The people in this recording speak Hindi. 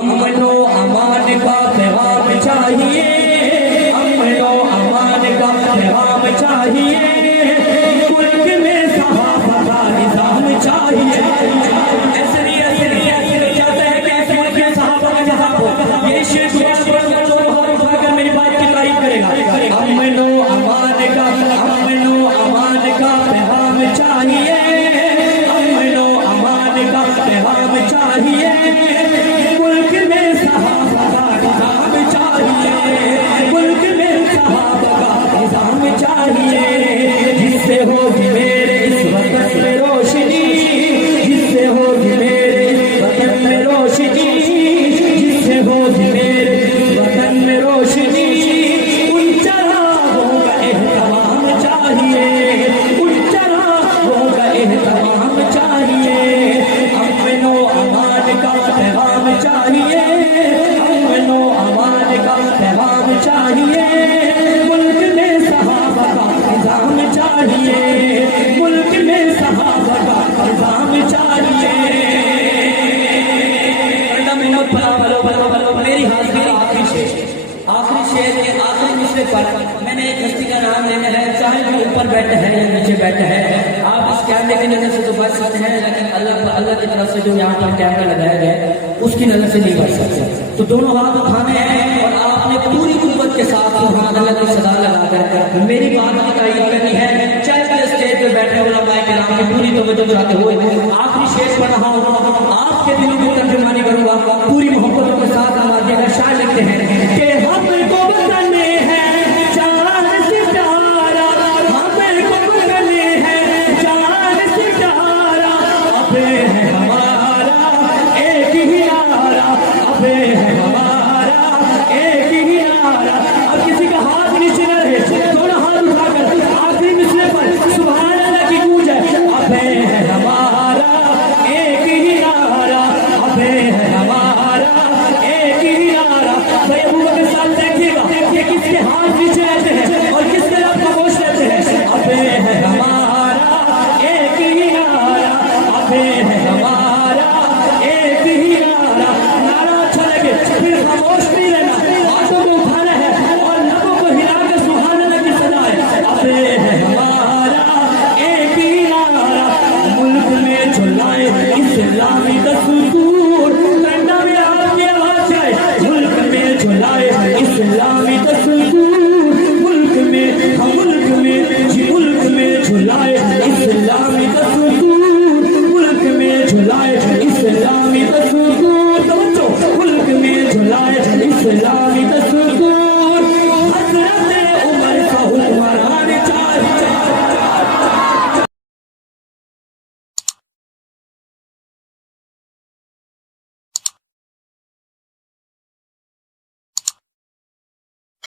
अमनो अमान का पैगाम चाहिए, अमनो अमान का पैगाम चाहिए, मुल्क में सहाबा का निजाम चाहिए। चाहता है कि ऐसे मुल्क में सहाबा का निजाम हो। ये शेर उठाकर मेरी बात की तारीफ करेगा। अमनो अमान का पैगाम चाहिए, अमनो अमान का पैगाम चाहिए, मुल्क में सहाबा का निजाम चाहिए, मुल्क में सहाबा का निजाम चाहिए। जिससे होगी मेरे इस वतन में रोशनी, जिससे होगी मेरे इस वतन में रोशनी, जिससे होगी मेरे इस वतन में रोशनी, उन चरागों का एहतराम चाहिए, उन चरागों का एहतराम चाहिए। अमनो अमान का पैगाम चाहिए, अमनो अमान का पैगाम चाहिए, मुल्क में सहाबा का निजाम चाहिए, मुल्क में सहाबा का निजाम चाहिए। मेरी हाजिरी आखिरी शेर के आखिरी मिसरे पर मैंने एक हस्ती का नाम लेना है, चाहे वो ऊपर बैठे हैं या नीचे बैठे हैं। आप इस कैमरे की नजर से तो बच सकते हैं, लेकिन अल्लाह की तरफ से जो यहाँ पर कैमरा लगाया गया है उसकी नजर से नहीं बच सकते। तो दोनों हाथ उठाने हैं और आपने पूरी कुव्वत के साथ सुभान अल्लाह की सदा लगाकर मेरी बात की तारीफ करनी है। चाहे स्टेज पे बैठे उलमाए किराम की पूरी तवज्जो दिलाते हुए आखिरी शेर पढ़ रहा हूँ, आपके दिलों की तर्जुमानी करूंगा, पूरी मोहब्बतों के साथ नवाजिएगा। शायर लिखते हैं कि हम को बदलने हैं चार सितारा, हमें को बदलने हैं चार सितारा, अबे है हमारा एक ही नारा, अबे